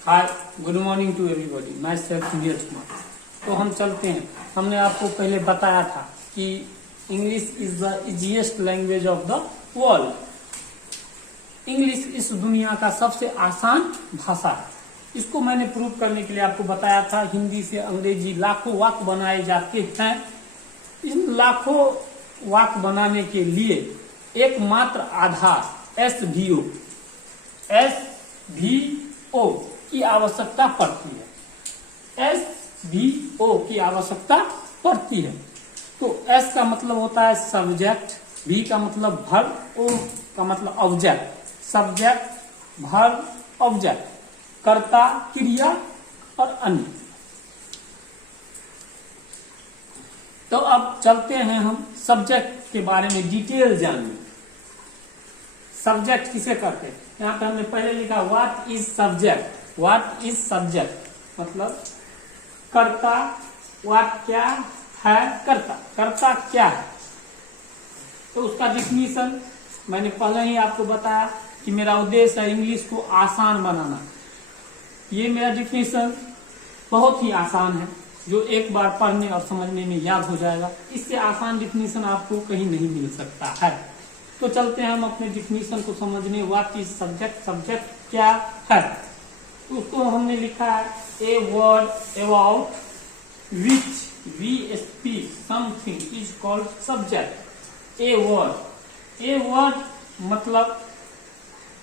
Hi, good morning to everybody. मैं self Neeraj Kumar. तो हम चलते हैं। हमने आपको पहले बताया था कि English is the easiest language of the world. English इस दुनिया का सबसे आसान भाषा है। इसको मैंने प्रूव करने के लिए आपको बताया था, हिंदी से अंग्रेजी लाखों वाक्य बनाए जाते हैं। इन लाखों वाक्य बनाने के लिए एकमात्र आधार एसवीओ की आवश्यकता पड़ती है। एसवीओ की आवश्यकता पड़ती है। तो एस का मतलब होता है सब्जेक्ट, वी का मतलब वर्ब, ओ का मतलब ऑब्जेक्ट। सब्जेक्ट, वर्ब, ऑब्जेक्ट, कर्ता, क्रिया और अन्य। तो अब चलते हैं हम सब्जेक्ट के बारे में डिटेल जानने। सब्जेक्ट किसे कहते हैं? यहाँ पे हमने पहले लिखा what is subject. What is subject मतलब कर्ता। व्हाट क्या है? कर्ता। कर्ता क्या है? तो उसका डिफिनीशन मैंने पहले ही आपको बताया कि मेरा उद्देश्य है इंग्लिश को आसान बनाना। ये मेरा डिफिनीशन बहुत ही आसान है, जो एक बार पढ़ने और समझने में याद हो जाएगा। इससे आसान डिफिनीशन आपको कहीं नहीं मिल सकता है। तो चलते हैं हम अपने डिफिनीशन को समझने। What is subject? सब्जेक्ट क्या है? तो उसको हमने लिखा है a word about which we speak something is called subject. A word मतलब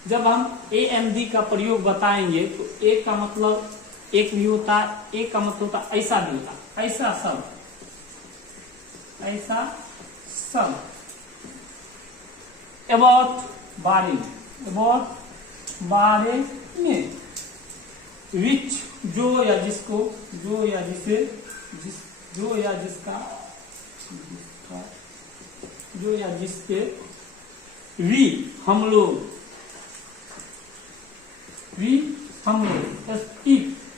जब हम AMD का प्रयोग बताएंगे तो ए का मतलब एक भी होता है, एक का मतलब होता है ऐसा भी होता है, ऐसा सब, ऐसा सब। अबाउट बारे में, अबाउट बारे में। विच जो या जिसको, जो या जिसे, जो या जिसका, जो या जिसके। वी हम लोग, वी हम लोग।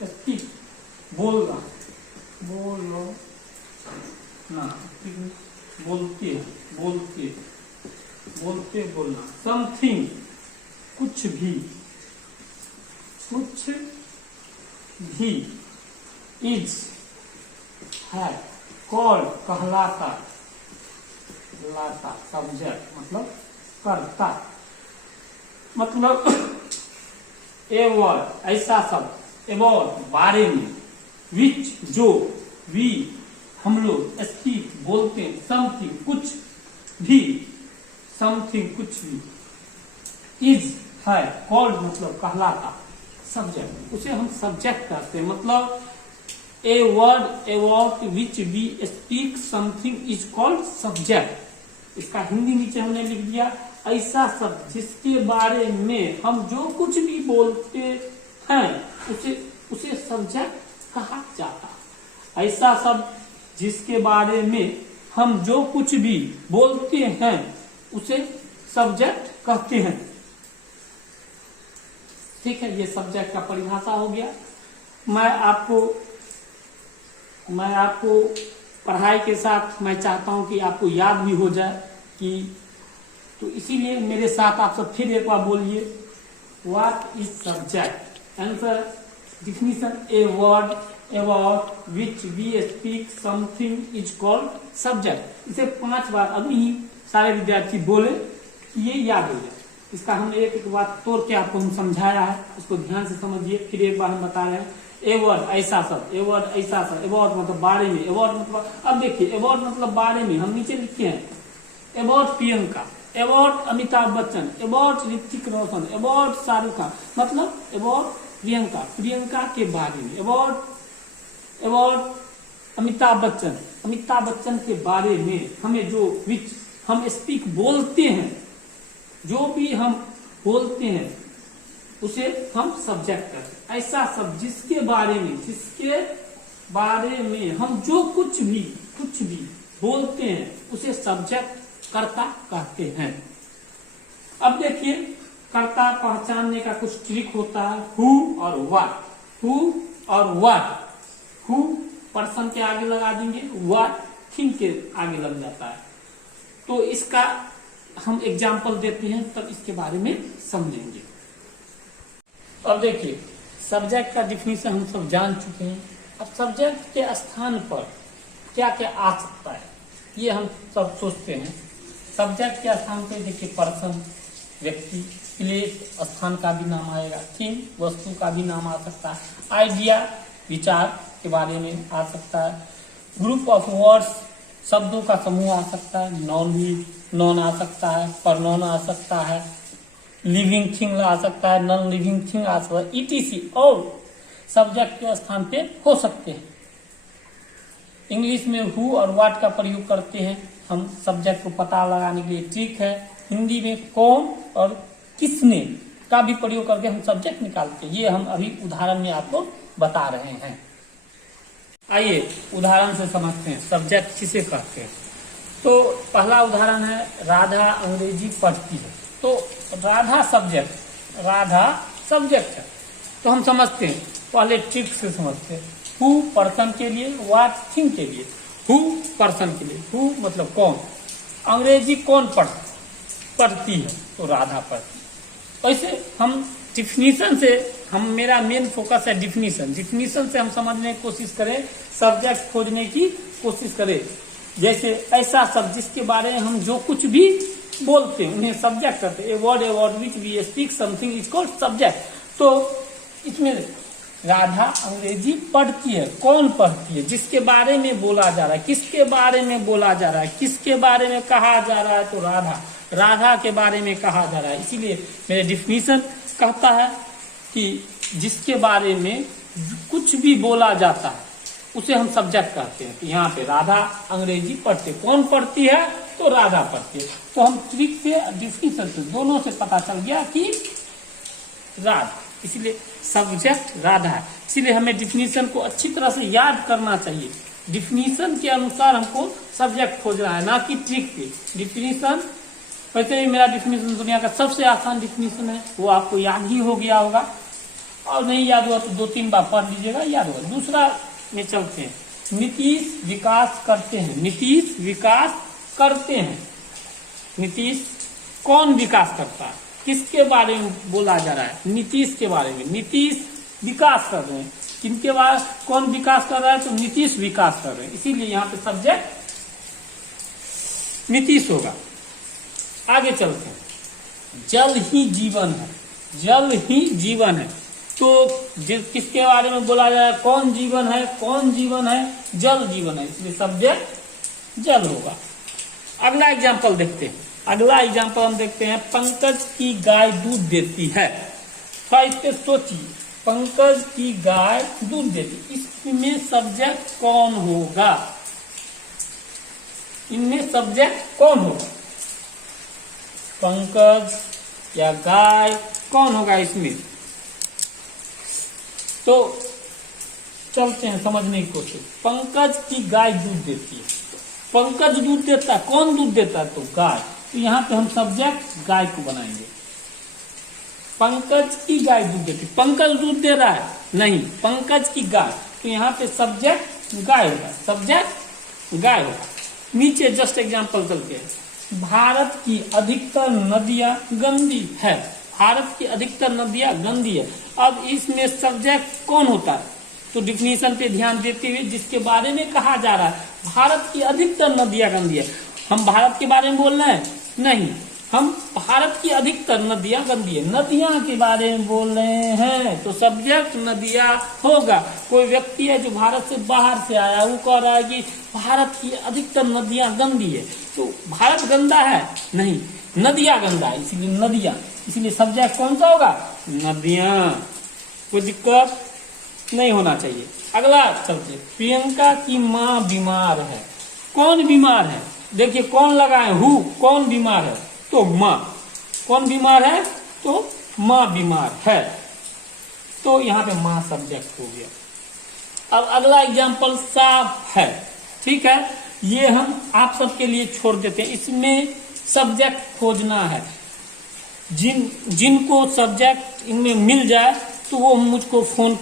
स्पीक बोलना, बोलो ना, बोलते बोलते बोलते बोलना। समथिंग कुछ भी, कुछ भी। इज है, कॉल्ड कहलाता, लाता। सब्जेक्ट मतलब कर्ता। मतलब ए वर्ड ऐसा सब, अबाउट बारे में, विच जो, वी हम लोग, स्पीक बोलते, समथिंग कुछ भी, समथिंग कुछ भी। इज है, कॉल्ड मतलब कहलाता, सब्जेक्ट उसे हम सब्जेक्ट कहते हैं। मतलब a word about which we speak something is called subject. इसका हिंदी नीचे हमने लिख दिया, ऐसा सब जिसके बारे में हम जो कुछ भी बोलते हैं उसे सब्जेक्ट कहा जाता है। ऐसा सब जिसके बारे में हम जो कुछ भी बोलते हैं उसे सब्जेक्ट कहते हैं। ठीक है, ये सब्जेक्ट का परिभाषा हो गया। मैं आपको पढ़ाई के साथ मैं चाहता हूं कि आपको याद भी हो जाए कि, तो इसीलिए मेरे साथ आप सब फिर एक बार बोलिए, what is subject? Answer definition a word about which we speak something is called subject. इसे 5 बार अभी ही सारे विद्यार्थी बोले कि ये याद हो जाए। इसका हमने एक एक बात तोड़ के आपको हम समझाया है, उसको ध्यान से समझिए। फिर एक बार हम बता रहे हैं, ए वर्ड ऐसा सब, ए वर्ड ऐसा सब, अबाउट मतलब बारे में, अबाउट मतलब, अब देखिए अबाउट मतलब बारे में, हम नीचे लिखे हैं about Priyanka, about Amitabh Bachchan, about Hrithik Roshan, about Shahrukh Khan, मतलब अबाउट प्रियंका, प्रियंका के बारे में। अबाउट अमिताभ बच्चन, अमिताभ बच्चन के बारे में हमें जो विच हम स्पीक बोलते हैं, जो भी हम बोलते हैं उसे हम सब्जेक्ट करते हैं। ऐसा सब जिसके बारे में हम जो कुछ भी बोलते हैं उसे सब्जेक्ट कर्ता कहते हैं। अब देखिए, कर्ता पहचानने का कुछ ट्रिक होता है, हु और व्हाट। हु और व्हाट, हु पर्सन के आगे लगा देंगे, व्हाट थिंग के आगे लग जाता है। तो इसका हम एग्जाम्पल देते हैं, तब इसके बारे में समझेंगे। अब देखिए सब्जेक्ट का डिफिनीशन हम सब जान चुके हैं। अब सब्जेक्ट के स्थान पर क्या क्या आ सकता है ये हम सब सोचते हैं। सब्जेक्ट के स्थान पे देखिए पर्सन व्यक्ति, प्लेस स्थान का भी नाम आएगा, थीम वस्तु का भी नाम आ सकता है, आइडिया विचार के बारे में आ सकता है, ग्रुप ऑफ वर्ड्स शब्दों का समूह आ सकता है, नॉन आ सकता है, प्रनॉन आ सकता है, लिविंग थिंग आ सकता है, नॉन लिविंग थिंग आ सकता है, ईटीसी और सब्जेक्ट के स्थान पे हो सकते हैं। इंग्लिश में हु और व्हाट का प्रयोग करते हैं हम सब्जेक्ट को पता लगाने के लिए, ठीक है। हिंदी में कौन और किसने का भी प्रयोग करके हम सब्जेक्ट निकालते हैं। ये हम अभी उदाहरण में आपको बता रहे हैं। आइए उदाहरण से समझते हैं सब्जेक्ट किसे कहते हैं। तो पहला उदाहरण है राधा अंग्रेजी पढ़ती है। तो राधा सब्जेक्ट है। तो हम समझते हैं, पहले ट्रिक से समझते हैं। हु पर्सन के लिए, व्हाट थिंग के लिए। हु पर्सन के लिए, हु मतलब कौन, अंग्रेजी कौन पढ़ती है तो राधा पढ़ती है। वैसे हम डिफिनीशन से, मेरा मेन फोकस है डिफिनीशन से हम समझने की कोशिश करें, सब्जेक्ट खोजने की कोशिश करें। जैसे ऐसा शब्द जिसके बारे में हम जो कुछ भी बोलते हैं उन्हें सब्जेक्ट करते हैं। A word which we speak something is called subject. तो इसमें राधा अंग्रेजी पढ़ती है, कौन पढ़ती है, जिसके बारे में बोला जा रहा है, किसके बारे में बोला जा रहा है, किसके बारे में कहा जा रहा है, तो राधा के बारे में कहा जा रहा है। इसीलिए मेरे डिफिनीशन कहता है कि जिसके बारे में कुछ भी बोला जाता है उसे हम सब्जेक्ट कहते हैं। तो यहाँ पे राधा अंग्रेजी पढ़ती है, कौन पढ़ती है तो राधा पढ़ती है। तो हम ट्रिक से डिफिनीशन से दोनों से पता चल गया कि राधा, इसलिए सब्जेक्ट राधा है। इसलिए हमें डिफिनीशन को अच्छी तरह से याद करना चाहिए। डिफिनीशन के अनुसार हमको सब्जेक्ट खोजना है, ना कि ट्रिक से। डिफिनीशन वैसे ही मेरा डिफिनीशन दुनिया का सबसे आसान डिफिनीशन है, वो आपको याद ही हो गया होगा, और नहीं याद हुआ तो 2-3 बार पढ़ लीजिएगा, याद होगा। दूसरा में चलते हैं, नीतीश विकास करते हैं। नीतीश विकास करते हैं, नीतीश कौन विकास करता है, किसके बारे में बोला जा रहा है, नीतीश के बारे में। नीतीश विकास कर रहे हैं, किनके बारे, कौन विकास कर रहा है तो नीतीश विकास कर रहे हैं। इसीलिए यहाँ पे सब्जेक्ट नीतीश होगा। आगे चलते हैं, जल ही जीवन है। जल ही जीवन है तो किसके बारे में बोला जा रहा है, कौन जीवन है, जल जीवन है, इसलिए सब्जेक्ट जल होगा। अगला एग्जाम्पल देखते हैं। अगला एग्जाम्पल हम देखते हैं, पंकज की गाय दूध देती है। तो इस पे सोचिए, पंकज की गाय दूध देती, इसमें सब्जेक्ट कौन होगा, इनमें सब्जेक्ट कौन होगा, पंकज या गाय कौन होगा इसमें। तो चलते हैं समझने की कोशिश। पंकज की गाय दूध देती है, पंकज दूध देता है, कौन दूध देता है तो गाय। तो यहाँ पे हम सब्जेक्ट गाय को बनाएंगे। पंकज की गाय दूध देती, पंकज दूध दे रहा है नहीं, पंकज की गाय, तो यहाँ पे सब्जेक्ट गाय होगा, सब्जेक्ट गाय होगा। नीचे जस्ट एग्जांपल चलते हैं, भारत की अधिकतर नदियां गंदी है। भारत की अधिकतर नदियां गंदी है। अब इसमें सब्जेक्ट कौन होता है तो डिफिनीशन पे ध्यान देते हुए जिसके बारे में कहा जा रहा है, भारत की अधिकतर नदियां गंदी है। हम भारत के बारे में बोल रहे हैं नहीं, हम भारत की अधिकतर नदियां गंदी है, नदियां के बारे में बोल रहे हैं तो सब्जेक्ट नदियां होगा। कोई व्यक्ति है जो भारत से बाहर से आया, वो कह रहा है कि भारत की अधिकतर नदियां गंदी है, तो भारत गंदा है नहीं, नदियां गंदा है, इसलिए नदियां, इसलिए सब्जेक्ट कौन सा होगा, नदियां। कोई दिक्कत नहीं होना चाहिए। अगला चलते, प्रियंका की माँ बीमार है। कौन बीमार है, देखिए कौन लगाए, हु, कौन बीमार है तो माँ, कौन बीमार है तो माँ बीमार है, तो यहाँ पे माँ सब्जेक्ट हो गया। अब अगला एग्जाम्पल साफ है, ठीक है, ये हम आप सबके लिए छोड़ देते हैं। इसमें सब्जेक्ट खोजना है, जिनको सब्जेक्ट इनमें मिल जाए तो वो मुझको फोन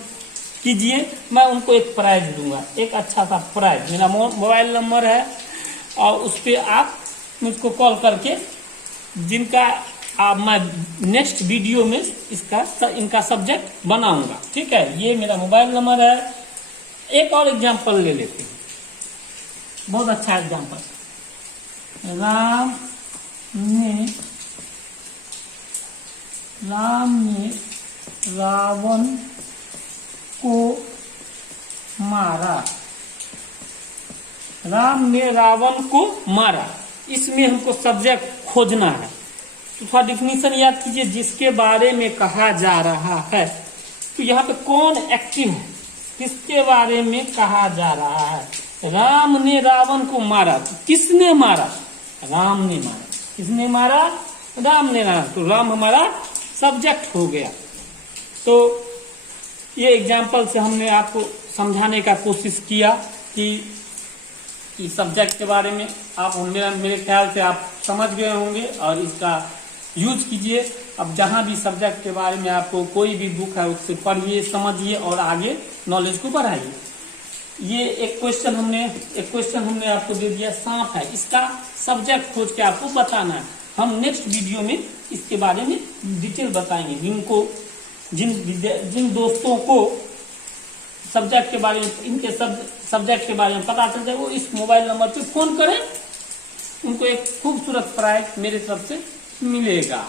कीजिए, मैं उनको एक प्राइज दूंगा, एक अच्छा सा प्राइज। मेरा मोबाइल नंबर है और उस पर आप मुझको कॉल करके जिनका मैं नेक्स्ट वीडियो में इनका सब्जेक्ट बनाऊंगा। ठीक है, ये मेरा मोबाइल नंबर है। एक और एग्जांपल ले लेते हैं, बहुत अच्छा एग्जांपल। राम ने रावण को मारा। राम ने रावण को मारा, इसमें हमको सब्जेक्ट खोजना है। तो थोड़ा डिफिनीशन याद कीजिए, जिसके बारे में कहा जा रहा है। तो यहाँ पे कौन एक्टिव है, किसके बारे में कहा जा रहा है। राम ने रावण को मारा, तो किसने मारा, राम ने मारा। किसने मारा, राम ने मारा। तो राम हमारा सब्जेक्ट हो गया। तो ये एग्जाम्पल से हमने आपको समझाने का कोशिश किया कि सब्जेक्ट के बारे में आप मेरे ख्याल से आप समझ गए होंगे और इसका यूज कीजिए। अब जहां भी सब्जेक्ट के बारे में आपको कोई भी बुक है उससे पढ़िए, समझिए और आगे नॉलेज को बढ़ाइए। ये एक क्वेश्चन हमने आपको दे दिया, सांप है, इसका सब्जेक्ट खोज के आपको बताना है। हम नेक्स्ट वीडियो में इसके बारे में डिटेल बताएंगे। जिन दोस्तों को सब्जेक्ट के बारे में, इनके सब्जेक्ट के बारे में पता चल जाए, वो इस मोबाइल नंबर पे फोन करें, उनको एक खूबसूरत प्राइज मेरे तरफ से मिलेगा।